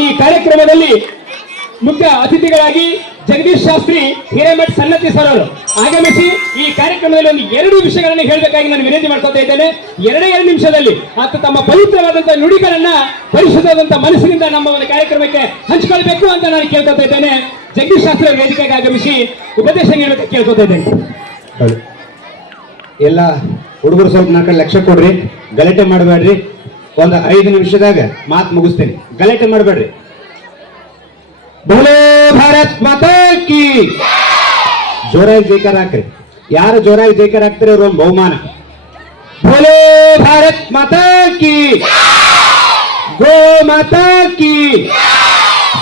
ಈ ಕಾರ್ಯಕ್ರಮದಲ್ಲಿ ಮುಖ್ಯ ಅತಿಥಿಗಳಾಗಿ ಜಗದೀಶ್ ಶಾಸ್ತ್ರಿ, ಹಿರೇಮಠ್ ಸನ್ನತಿ ಸರ್ ಅವರು ಆಗಮಿಸಿ ಈ ಕಾರ್ಯಕ್ರಮದಲ್ಲಿ ಒಂದು ಎರಡು ವಿಷಯಗಳನ್ನು ಹೇಳಬೇಕಾಗಿ ನಾನು ವಿನಂತಿ ಮಾಡ್ಕೊತಾ ಇದ್ದೇನೆ. ಎರಡೇ ಎರಡು ನಿಮಿಷದಲ್ಲಿ ಆತ ತಮ್ಮ ಪವಿತ್ರವಾದಂತಹ ನುಡಿಗಳನ್ನ ಪರಿಶುದ್ಧವಾದಂತಹ ಮನಸ್ಸಿನಿಂದ ನಮ್ಮ ಒಂದು ಕಾರ್ಯಕ್ರಮಕ್ಕೆ ಹಂಚಿಕೊಳ್ಬೇಕು ಅಂತ ನಾನು ಕೇಳ್ಕೊತಾ ಇದ್ದೇನೆ. ಜಗದೀಶ್ ಶಾಸ್ತ್ರಿ ಅವರ ವೇದಿಕೆಗೆ ಆಗಮಿಸಿ ಉಪದೇಶ ನೀಡಬೇಕು ಕೇಳ್ಕೊತಾ ಇದ್ದೇನೆ. ಎಲ್ಲ ಹುಡುಗರು ಸ್ವಲ್ಪ ನಾಲ್ಕು ಲಕ್ಷ ಕೊಡ್ರಿ. ಗಲಾಟೆ ಮಾಡಬೇಡ್ರಿ. ಒಂದು ಐದು ನಿಮಿಷದಾಗ ಮಾತು ಮುಗಿಸ್ತೇನೆ. ಗಲಾಟೆ ಮಾಡಬೇಡ್ರಿ. ಬೋಲೋ ಭಾರತ್ ಮಾತಾ ಕಿ. ಜೋರಾಗಿ ಜೈಕಾರ ಹಾಕ್ರಿ. ಯಾರು ಜೋರಾಗಿ ಜೈಕಾರ ಹಾಕ್ತಾರೆ ಅವ್ರ ಒಂದು ಬಹುಮಾನ. ಬೋಲೋ ಭಾರತ್ ಮಾತಾ ಕಿ. ಗೋ ಮಾತಾ ಕಿ.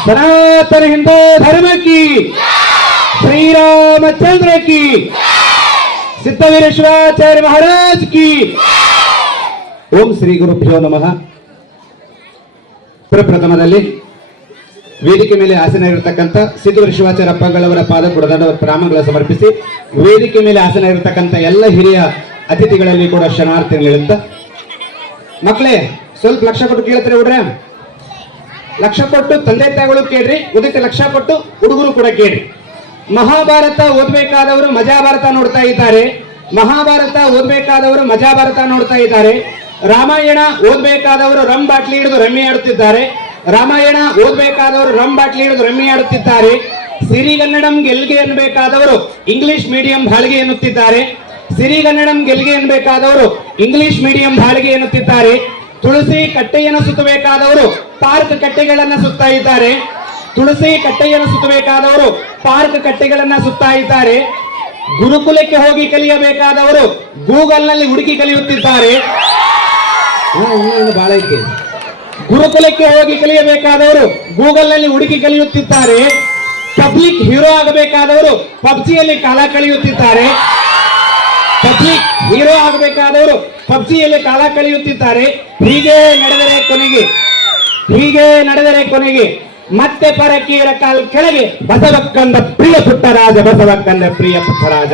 ಸನಾತನ ಹಿಂದೂ ಧರ್ಮ ಕಿ. ಶ್ರೀರಾಮಚಂದ್ರ ಕಿ. ಸಿದ್ಧವೀರ ಶಿವಾಚಾರ್ಯ ಮಹಾರಾಜ್ ಕಿ. ಓಂ ಶ್ರೀ ಗುರುಭ್ಯೋ ನಮಃ. ಪ್ರಪ್ರಥಮದಲ್ಲಿ ವೇದಿಕೆ ಮೇಲೆ ಆಸನ ಇರತಕ್ಕಂಥ ಸಿದ್ಧವೀರ ಶಿವಾಚಾರ್ಯಪ್ಪಗಳವರ ಪಾದ ಬುಡದಂಡ ಪ್ರಾಮಗಳ ಸಮರ್ಪಿಸಿ ವೇದಿಕೆ ಮೇಲೆ ಆಸನ ಇರತಕ್ಕಂಥ ಎಲ್ಲ ಹಿರಿಯ ಅತಿಥಿಗಳಲ್ಲಿ ಕೂಡ ಶರಣಾರ್ಥಿ ಹೇಳುತ್ತ ಮಕ್ಕಳೇ, ಸ್ವಲ್ಪ ಲಕ್ಷ ಕೊಟ್ಟು ಕೇಳ್ತಾರೆ ಹುಡ್ರೆ ಲಕ್ಷ ಕೊಟ್ಟು ತಂದೆ ತಾಯಿಗಳು ಕೇಳ್ರಿ ಉದಕ್ಕೆ ಲಕ್ಷ ಕೊಟ್ಟು ಹುಡುಗರು ಕೂಡ ಕೇಳ್ರಿ. ಮಹಾಭಾರತ ಓದ್ಬೇಕಾದವರು ಮಜಾಭಾರತ ನೋಡ್ತಾ ಇದ್ದಾರೆ. ಮಹಾಭಾರತ ಓದ್ಬೇಕಾದವರು ಮಜಾಭಾರತ ನೋಡ್ತಾ ಇದ್ದಾರೆ. ರಾಮಾಯಣ ಓದ್ಬೇಕಾದವರು ರಮ್ ಬಾಟ್ಲಿ ಹಿಡಿದು ರಮ್ಮಿ ಆಡುತ್ತಿದ್ದಾರೆ. ರಾಮಾಯಣ ಓದ್ಬೇಕಾದವರು ರಮ್ ಬಾಟ್ಲಿ ಹಿಡಿದು ರಮ್ಮಿ ಆಡುತ್ತಿದ್ದಾರೆ. ಸಿರಿಗನ್ನಡಂ ಗೆಲ್ಗೆ ಎನ್ನಬೇಕಾದವರು ಇಂಗ್ಲಿಷ್ ಮೀಡಿಯಂ ಬಾಳಿಗೆ ಎನ್ನುತ್ತಿದ್ದಾರೆ. ಸಿರಿಗನ್ನಡಂ ಗೆಲ್ಗೆ ಎನ್ನಬೇಕಾದವರು ಇಂಗ್ಲಿಷ್ ಮೀಡಿಯಂ ಬಾಳಿಗೆ ಎನ್ನುತ್ತಿದ್ದಾರೆ. ತುಳಸಿ ಕಟ್ಟೆಯನ್ನು ಸುತ್ತಬೇಕಾದವರು ಪಾರ್ಕ್ ಕಟ್ಟೆಗಳನ್ನ ಸುತ್ತಾ ಇದ್ದಾರೆ. ತುಳಸಿ ಕಟ್ಟೆಯನ್ನು ಸುತ್ತಬೇಕಾದವರು ಪಾರ್ಕ್ ಕಟ್ಟೆಗಳನ್ನ ಸುತ್ತಾ ಇದ್ದಾರೆ. ಗುರುಕುಲಕ್ಕೆ ಹೋಗಿ ಕಲಿಯಬೇಕಾದವರು ಗೂಗಲ್ನಲ್ಲಿ ಹುಡುಕಿ ಕಲಿಯುತ್ತಿದ್ದಾರೆ. ಬಹಳ ಗುರುಕುಲಕ್ಕೆ ಹೋಗಿ ಕಲಿಯಬೇಕಾದವರು ಗೂಗಲ್ನಲ್ಲಿ ಹುಡುಕಿ ಕಲಿಯುತ್ತಿದ್ದಾರೆ. ಪಬ್ಲಿಕ್ ಹೀರೋ ಆಗಬೇಕಾದವರು ಪಬ್ಜಿಯಲ್ಲಿ ಕಾಲ ಕಳೆಯುತ್ತಿದ್ದಾರೆ. ಪಬ್ಲಿಕ್ ಹೀರೋ ಆಗಬೇಕಾದವರು ಪಬ್ಜಿಯಲ್ಲಿ ಕಾಲ ಕಳೆಯುತ್ತಿದ್ದಾರೆ. ಹೀಗೆ ನಡೆದರೆ ಕೊನೆಗೆ, ಹೀಗೆ ನಡೆದರೆ ಕೊನೆಗೆ ಮತ್ತೆ ಪರಕೀರ ಕಾಲ್ ಕೆಳಗೆ ಬಸವಕ್ಕಂದ ಪ್ರಿಯ ಪುಟ್ಟರಾಜ ಬಸವಕ್ಕಂದ ಪ್ರಿಯ ಪುಟ್ಟರಾಜ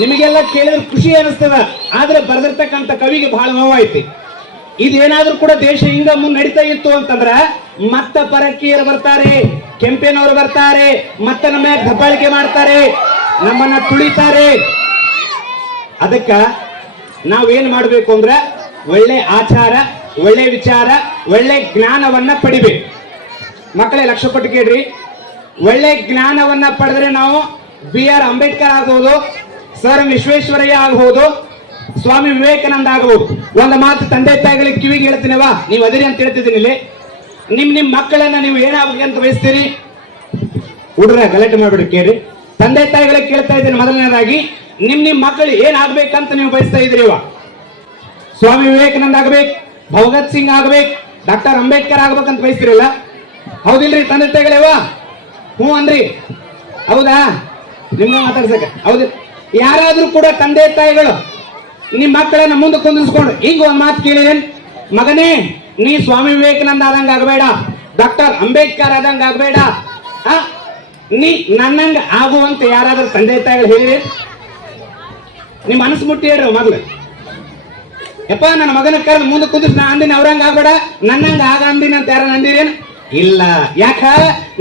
ನಿಮಗೆಲ್ಲ ಕೇಳಿದ್ರೆ ಖುಷಿ ಅನಿಸ್ತದ. ಆದ್ರೆ ಬರೆದಿರ್ತಕ್ಕಂಥ ಕವಿಗೆ ಬಹಳ ನೋವಾಯ್ತಿ. ಇದೇನಾದ್ರೂ ಕೂಡ ದೇಶ ಹಿಂಗ ಮುಂದೆ ನಡೀತಾ ಇತ್ತು ಅಂತಂದ್ರ ಮತ್ತ ಪರಕೀಯರು ಬರ್ತಾರೆ, ಕೆಂಪೇನವರು ಬರ್ತಾರೆ, ಮತ್ತ ನಮ್ಮ ದಬ್ಬಾಳಿಕೆ ಮಾಡ್ತಾರೆ, ನಮ್ಮನ್ನ ತುಳಿತಾರೆ. ಅದಕ್ಕ ನಾವೇನ್ ಮಾಡ್ಬೇಕು ಅಂದ್ರ ಒಳ್ಳೆ ಆಚಾರ, ಒಳ್ಳೆ ವಿಚಾರ, ಒಳ್ಳೆ ಜ್ಞಾನವನ್ನ ಪಡಿಬೇಕು. ಮಕ್ಕಳೇ ಲಕ್ಷ ಪಟ್ಟು ಕೇಳ್ರಿ. ಒಳ್ಳೆ ಜ್ಞಾನವನ್ನ ಪಡೆದ್ರೆ ನಾವು ಬಿ ಆರ್ ಅಂಬೇಡ್ಕರ್ ಆಗಬಹುದು ಸರ್ ವಿಶ್ವೇಶ್ವರಯ್ಯ ಆಗಬಹುದು ಸ್ವಾಮಿ ವಿವೇಕಾನಂದ ಆಗಬಹುದು ಒಂದು ಮಾತು ತಂದೆ ತಾಯಿಗಳಿಗೆ ಕಿವಿಗೆ ಹೇಳ್ತೀನಿವಾ ನೀವು ಅದಿರಿ ಅಂತ ಹೇಳ್ತಿದ್ದೀನಿ ಇಲ್ಲಿ. ನಿಮ್ ನಿಮ್ ಮಕ್ಕಳನ್ನ ನೀವು ಏನಾಗಬೇಕು ಅಂತ ಬಯಸ್ತೀರಿ? ಹುಡುಗ್ರ ಗಲಾಟೆ ಮಾಡ್ಬಿಡಿ ಕೇಳಿ ತಂದೆ ತಾಯಿಗಳಿಗೆ ಕೇಳ್ತಾ ಇದ್ದೀನಿ ಮೊದಲನೇದಾಗಿ. ನಿಮ್ ನಿಮ್ ಮಕ್ಕಳು ಏನ್ ಆಗ್ಬೇಕಂತ ನೀವು ಬಯಸ್ತಾ ಇದ್ರಿ ಸ್ವಾಮಿ ವಿವೇಕಾನಂದ ಆಗ್ಬೇಕು ಭಗತ್ ಸಿಂಗ್ ಆಗ್ಬೇಕು, ಡಾಕ್ಟರ್ ಅಂಬೇಡ್ಕರ್ ಆಗ್ಬೇಕಂತ ಬಯಸ್ತಿರಲ್ಲ? ಹೌದಿಲ್ರಿ ತಂದೆ ತಾಯಿಗಳೇವ ಹ್ಞೂ ಅನ್ರಿ ಹೌದಾ? ನಿಮ್ಗೆ ಮಾತಾಡ್ಸಕ್ಕೆ. ಹೌದು. ಯಾರಾದ್ರೂ ಕೂಡ ತಂದೆ ತಾಯಿಗಳು ನಿಮ್ಮ ಮಕ್ಕಳನ್ನ ಮುಂದೆ ಕುಂದಿಸ್ಕೊಂಡು ಹಿಂಗ ಒಂದ್ ಮಾತು ಕೇಳಿದೇನ್ ಮಗನೇ, ನೀ ಸ್ವಾಮಿ ವಿವೇಕಾನಂದ ಆದಂಗ ಆಗಬೇಡ. ಡಾಕ್ಟರ್ ಅಂಬೇಡ್ಕರ್ ಆದಂಗ ಆಗಬೇಡ. ನೀ ನನ್ನಂಗ ಆಗುವಂತ ಯಾರಾದ್ರೂ ತಂದೆ ತಾಯಿ ಹೇಳಿ ನಿಮ್ ಮನಸ್ಸು ಮುಟ್ಟಿಯರು ಮೊದ್ಲು ಯಪ್ಪ, ನನ್ನ ಮಗನ ಕರೆದು ಮುಂದೆ ಕುಂದಿಸ್ ನಾ ಅಂದಿನ ಅವ್ರಂಗ ಆಗ್ಬೇಡ. ನನ್ನಂಗ ಆಗ ಅಂದಿನ ಅಂತ ಯಾರ ಅಂದಿರೇನು ಇಲ್ಲ. ಯಾಕ?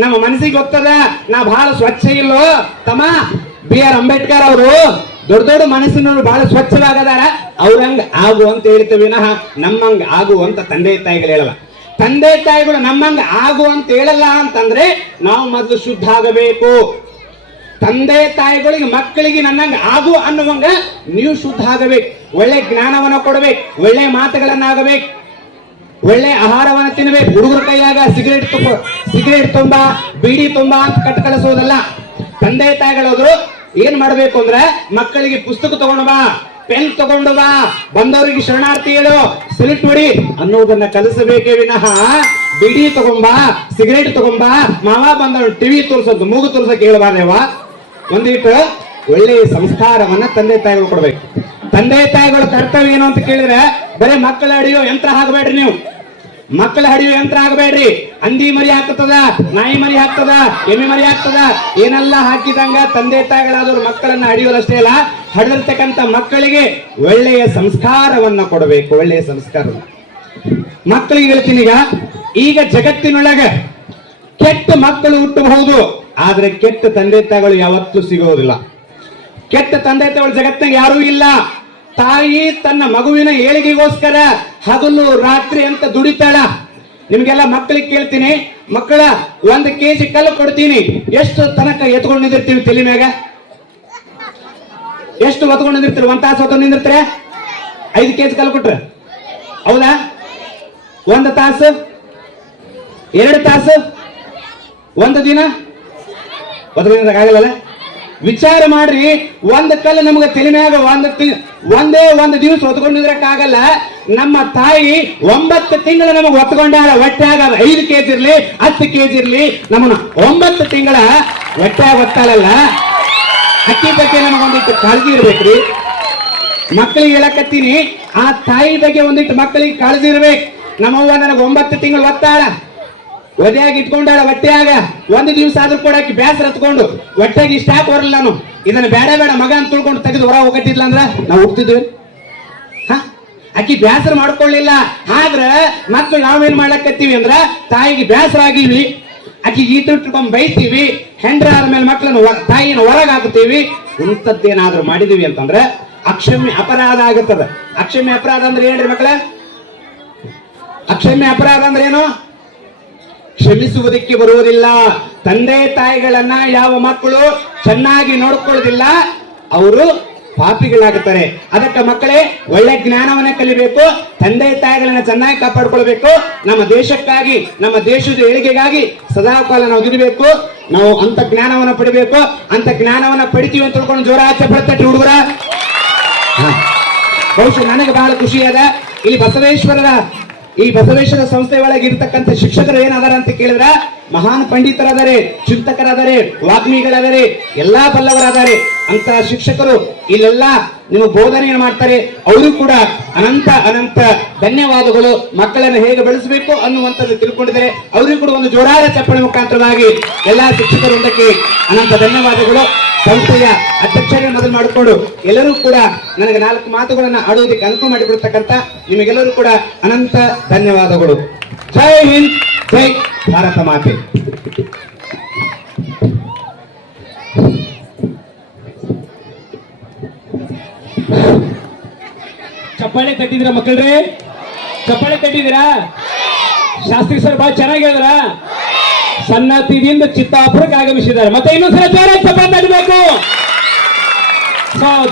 ನಮ್ಮ ಮನಸ್ಸಿಗೆ ಗೊತ್ತದ. ನಾ ಬಹಳ ಸ್ವಚ್ಛ ಇಲ್ಲೋ. ತಮ್ಮ, ಬಿ ಆರ್ ಅಂಬೇಡ್ಕರ್ ಅವರು. ದೊಡ್ಡ ದೊಡ್ಡ ಮನಸ್ಸಿನವರು ಬಹಳ ಸ್ವಚ್ಛವಾಗದಾರ. ಅವ್ರಂಗ ಆಗು ಅಂತ ಹೇಳ್ತೇವೆ ವಿನಃ ನಮ್ಮಂಗ ಆಗು ಅಂತ ತಂದೆ ತಾಯಿಗಳು ಹೇಳಲ್ಲ. ತಂದೆ ತಾಯಿಗಳು ನಮ್ಮಂಗ ಆಗು ಅಂತ ಹೇಳಲ್ಲ ಅಂತಂದ್ರೆ ನಾವು ಮೊದಲು ಶುದ್ಧ ಆಗಬೇಕು. ತಂದೆ ತಾಯಿಗಳಿಗೆ, ಮಕ್ಕಳಿಗೆ ನನ್ನಂಗ ಆಗು ಅನ್ನುವಂಗ ನೀವು ಶುದ್ಧ ಆಗಬೇಕು. ಒಳ್ಳೆ ಜ್ಞಾನವನ್ನು ಕೊಡಬೇಕು, ಒಳ್ಳೆ ಮಾತುಗಳನ್ನ ಆಗಬೇಕು ಒಳ್ಳೆ ಆಹಾರವನ್ನು ತಿನ್ನಬೇಕು ಹುಡುಗರ ಕೈಯಾಗ ಸಿಗರೇಟ್ ತುಂಬ ಸಿಗರೇಟ್ ತುಂಬಾ, ಬೀಡಿ ತುಂಬಾ ಅಂತ ಕಟ್ ಕಳಿಸೋದಲ್ಲ ತಂದೆ ತಾಯಿಗಳೋದ್ರು ಏನ್ ಮಾಡ್ಬೇಕು ಅಂದ್ರೆ ಮಕ್ಕಳಿಗೆ ಪುಸ್ತಕ ತಗೊಂಡು ಬಾ, ಪೆನ್ ತಗೊಂಡು ಬಾ, ಬಂದವರಿಗೆ ಶರಣಾರ್ಥಿ ಹೇಳು ಸಿಲಿಟ್ ಹೊಡಿ ಅನ್ನೋದನ್ನ ಕಲಿಸಬೇಕೇ ವಿನಃ. ಬಿಡಿ ತಗೊಂಬಾ ಸಿಗರೇಟ್ ತಗೊಂಬಾ ಮಾವ ಬಂದ ಟಿವಿ ತೋರ್ಸೋದು, ಮೂಗು ತೋರ್ಸೋಕೆ ಹೇಳಬಾರ್ದೇವ ಒಂದಿಟ್ಟು ಒಳ್ಳೆಯ ಸಂಸ್ಕಾರವನ್ನ ತಂದೆ ತಾಯಿಗಳು ಕೊಡ್ಬೇಕು. ತಂದೆ ತಾಯಿಗಳ ಕರ್ತವ್ಯ ಏನು ಅಂತ ಕೇಳಿದ್ರೆ, ಬರೀ ಮಕ್ಕಳ ಅಡಿಯೋ ಯಂತ್ರ ಹಾಕಬೇಡ್ರಿ ನೀವು. ಮಕ್ಕಳ ಹಡಿಯೋ ಯಂತ್ರ ಆಗಬೇಡ್ರಿ. ಅಂದಿ ಮರಿ ಹಾಕ್ತದ, ನಾಯಿ ಮರಿ ಹಾಕ್ತದ, ಎಮ್ಮೆ ಮರಿ ಹಾಕ್ತದ, ಏನೆಲ್ಲ ಹಾಕಿದಂಗ ತಂದೆ ತಾಯಿಗಳಾದವ್ರು ಮಕ್ಕಳನ್ನ ಹಡಿಯೋದಷ್ಟೇ ಅಲ್ಲ ಹಡಿದಿರ್ತಕ್ಕಂತ ಮಕ್ಕಳಿಗೆ ಒಳ್ಳೆಯ ಸಂಸ್ಕಾರವನ್ನ ಕೊಡಬೇಕು, ಒಳ್ಳೆಯ ಸಂಸ್ಕಾರ ಮಕ್ಕಳಿಗೆ ಹೇಳ್ತೀನಿ ಈಗ ಈಗ ಜಗತ್ತಿನೊಳಗ ಕೆಟ್ಟ ಮಕ್ಕಳು ಹುಟ್ಟಬಹುದು, ಆದ್ರೆ ಕೆಟ್ಟ ತಂದೆ ತಾಯಿಗಳು ಯಾವತ್ತೂ ಸಿಗೋದಿಲ್ಲ. ಕೆಟ್ಟ ತಂದೆ ತಾಯಿಗಳು ಜಗತ್ತಿನಾಗ ಯಾರೂ ಇಲ್ಲ. ತಾಯಿ ತನ್ನ ಮಗುವಿನ ಏಳಿಗೆಗೋಸ್ಕರ ಹಗಲು ರಾತ್ರಿ ಅಂತ ದುಡಿತಾಳ. ನಿಮ್ಗೆಲ್ಲ ಮಕ್ಕಳಿಗೆ ಕೇಳ್ತೀನಿ. ಮಕ್ಕಳ ಒಂದ್ ಕೆಜಿ ಕಲ್ಲು ಕೊಡ್ತೀನಿ. ಎಷ್ಟು ತನಕ ಎತ್ಕೊಂಡು ನಿಂದಿರ್ತೀವಿ ತಲೆ ಮ್ಯಾಗ? ಎಷ್ಟು ಹೊತ್ಕೊಂಡು ನಿಂದಿರ್ತೀರಿ? ಒಂದ್ ತಾಸು ಹೊತ್ಕೊಂಡು ನಿಂದಿರ್ತೀರ? ಐದು ಕೆಜಿ ಕಲ್ಲು ಕೊಟ್ರ? ಹೌದಾ? ಒಂದ್ ತಾಸು? ಎರಡು ತಾಸು? ಒಂದು ದಿನ? ಹೊತ್ಕೊಂಡಿರಕ್ ಆಗಲ್ಲ ವಿಚಾರ ಮಾಡ್ರಿ, ಒಂದ್ ಕಲ್ಲು ನಮ್ಗೆ ತಲೆಮ್ಯಾಗ ಒಂದ್ ಒಂದೇ ಒಂದು ದಿವಸ ಹೊತ್ಕೊಂಡಿದ್ರಕ್ ಆಗಲ್ಲ ನಮ್ಮ ತಾಯಿ ಒಂಬತ್ತು ತಿಂಗಳ ನಮಗೆ ಹೊತ್ಕೊಂಡಾಳ ಹೊಟ್ಟ್ಯಾಗ ಐದು ಐದು ಕೆಜಿ ಇರ್ಲಿ, ಹತ್ತು ಕೆಜಿ ಇರ್ಲಿ, ನಮ್ಮನ್ನ ಒಂಬತ್ತು ತಿಂಗಳ ಹೊಟ್ಟ್ಯಾಗ ಹೊತ್ತಾಳಲ್ಲ ಅಕ್ಕಿ ಬಗ್ಗೆ ನಮಗೊಂದಿಟ್ಟು ಕಾಳಜಿ ಇರ್ಬೇಕ್ರಿ. ಮಕ್ಕಳಿಗೆ ಹೇಳಕತ್ತೀನಿ, ಆ ತಾಯಿ ಬಗ್ಗೆ ಒಂದಿಟ್ಟು ಮಕ್ಕಳಿಗೆ ಕಾಳಜಿ ಇರ್ಬೇಕು. ನಮ್ಮವ್ವ ನನಗೆ ಒಂಬತ್ತು ತಿಂಗಳು ಒತ್ತಾಳ. ಒದೆಯಾಗಿ ಇಟ್ಕೊಂಡಾಳ ಹೊಟ್ಟೆಯಾಗ? ಒಂದು ದಿವಸ ಆದ್ರೂ ಕೂಡ ಬ್ಯಾಸರ ಹತ್ಕೊಂಡು ಹೊಟ್ಟೆಗೆ ಇಷ್ಟ ಯಾಕೆ ನಾನು. ಇದನ್ನ ಬೇಡ ಬೇಡ, ಮಗ ಅಂತ ತಿಳ್ಕೊಂಡು ತೆಗೆದು ಹೊರ ಹೋಗಟ್ಟಿಲ್ಲ ಅಂದ್ರ ನಾವು ಹೋಗ್ತಿದ್ವಿ. ಹಾ? ಆಕಿ ಬ್ಯಾಸರ ಮಾಡ್ಕೊಳ್ಳಿಲ್ಲ. ಆದ್ರ ಮತ್ತೆ ನಾವೇನ್ ಮಾಡ್ಲಕತ್ತೀವಿ ಅಂದ್ರ ತಾಯಿಗೆ ಬ್ಯಾಸರ ಆಗಿವಿ. ಅಕ್ಕಿ ಈ ಬೈತೀವಿ. ಹೆಂಡ್ರ ಆದ್ಮೇಲೆ ಮಕ್ಕಳನ್ನ ತಾಯಿನ ಹೊರಗೆ ಹಾಕ್ತೀವಿ. ಇಂಥದ್ದೇನಾದ್ರೂ ಮಾಡಿದೀವಿ ಅಂತಂದ್ರ ಅಕ್ಷಮ್ಯ ಅಪರಾಧ ಆಗುತ್ತದೆ. ಅಕ್ಷಮ್ಯ ಅಪರಾಧ ಅಂದ್ರೆ ಏನ್ರಿ ಮಕ್ಕಳ ಅಕ್ಷಮ್ಯ ಅಪರಾಧ ಅಂದ್ರೆ ಏನು? ಕ್ಷಮಿಸುವುದಕ್ಕೆ ಬರುವುದಿಲ್ಲ. ತಂದೆ ತಾಯಿಗಳನ್ನ ಯಾವ ಮಕ್ಕಳು ಚೆನ್ನಾಗಿ ನೋಡ್ಕೊಳ್ಳೋದಿಲ್ಲ, ಅವರು ಪಾಪಿಗಳಾಗುತ್ತಾರೆ. ಅದಕ್ಕೆ ಮಕ್ಕಳೇ, ಒಳ್ಳೆ ಜ್ಞಾನವನ್ನ ಕಲಿಬೇಕು, ತಂದೆ ತಾಯಿಗಳನ್ನ ಚೆನ್ನಾಗಿ ಕಾಪಾಡ್ಕೊಳ್ಬೇಕು. ನಮ್ಮ ದೇಶಕ್ಕಾಗಿ, ನಮ್ಮ ದೇಶದ ಏಳಿಗೆಗಾಗಿ ಸದಾ ಕಾಲ ನಾವು ದುಡಿಬೇಕು. ನಾವು ಅಂತ ಜ್ಞಾನವನ್ನ ಪಡಿಬೇಕು. ಅಂತ ಜ್ಞಾನವನ್ನ ಪಡಿತೀವಿ ಅಂತ ತಿಳ್ಕೊಂಡು ಜೋರ ಆಚೆ ಪಡ್ತಟ್ಟಿ ಹುಡುಗರ. ಬಹುಶಃ ನನಗೆ ಬಹಳ ಖುಷಿಯಾದ ಇಲ್ಲಿ ಬಸವೇಶ್ವರರ ಈ ಬಸವೇಶ್ವರ ಸಂಸ್ಥೆ ಒಳಗೆ ಇರ್ತಕ್ಕಂಥ ಶಿಕ್ಷಕರು ಏನಾದಾರ ಅಂತ ಕೇಳಿದ್ರ, ಮಹಾನ್ ಪಂಡಿತರಾದರೆ, ಚಿಂತಕರಾದರೆ, ವಾಗ್ಮಿಗಳಾದರೆ, ಎಲ್ಲಾ ಬಲ್ಲವರಾದರೆ ಅಂತ ಶಿಕ್ಷಕರು ಇಲ್ಲೆಲ್ಲ ನೀವು ಬೋಧನೆಯನ್ನು ಮಾಡ್ತಾರೆ, ಅವರು ಕೂಡ ಅನಂತ ಅನಂತ ಧನ್ಯವಾದಗಳು ಮಕ್ಕಳನ್ನು ಹೇಗೆ ಬೆಳೆಸಬೇಕು ಅನ್ನುವಂಥದ್ದು ತಿಳ್ಕೊಂಡಿದ್ದಾರೆ. ಅವರಿಗೂ ಕೂಡ ಒಂದು ಜೋರಾದ ಚಪ್ಪಳೆ ಮುಖಾಂತರವಾಗಿ ಎಲ್ಲಾ ಶಿಕ್ಷಕರೊಂದಕ್ಕೆ ಅನಂತ ಧನ್ಯವಾದಗಳು. ಸಂಸ್ಥೆಯ ಅಧ್ಯಕ್ಷರೇ ಮೊದಲು ಮಾಡಿಕೊಂಡು ಎಲ್ಲರೂ ಕೂಡ ನನಗೆ ನಾಲ್ಕು ಮಾತುಗಳನ್ನು ಆಡುವುದಕ್ಕೆ ಅನುಕೂಲ ಮಾಡಿಕೊಡ್ತಕ್ಕಂಥ ನಿಮಗೆಲ್ಲರೂ ಕೂಡ ಅನಂತ ಧನ್ಯವಾದಗಳು. ಜೈ ಹಿಂದ್, ಜೈ ಭಾರತ ಮಾತೆ. ಚಪ್ಪಾಳೆ ತಟ್ಟಿದಿರ ಮಕ್ಕಳ್ರಿ? ಚಪ್ಪಾಳೆ ತಟ್ಟಿದ್ದೀರಾ ಶಾಸ್ತ್ರಿ ಸರ್ ಬಹಳ ಚೆನ್ನಾಗಿ ಹೇಳಿದ್ರ? ಸನ್ನತಿದಿಂದ ಚಿತ್ತಾಪುರಕ್ಕೆ ಆಗಮಿಸಿದ್ದಾರೆ. ಮತ್ತೆ ಇನ್ನೊಂದ್ಸಲ ಜೋರಾಗಿ ಚಪ್ಪಾಳೆ ತಟ್ಟಬೇಕು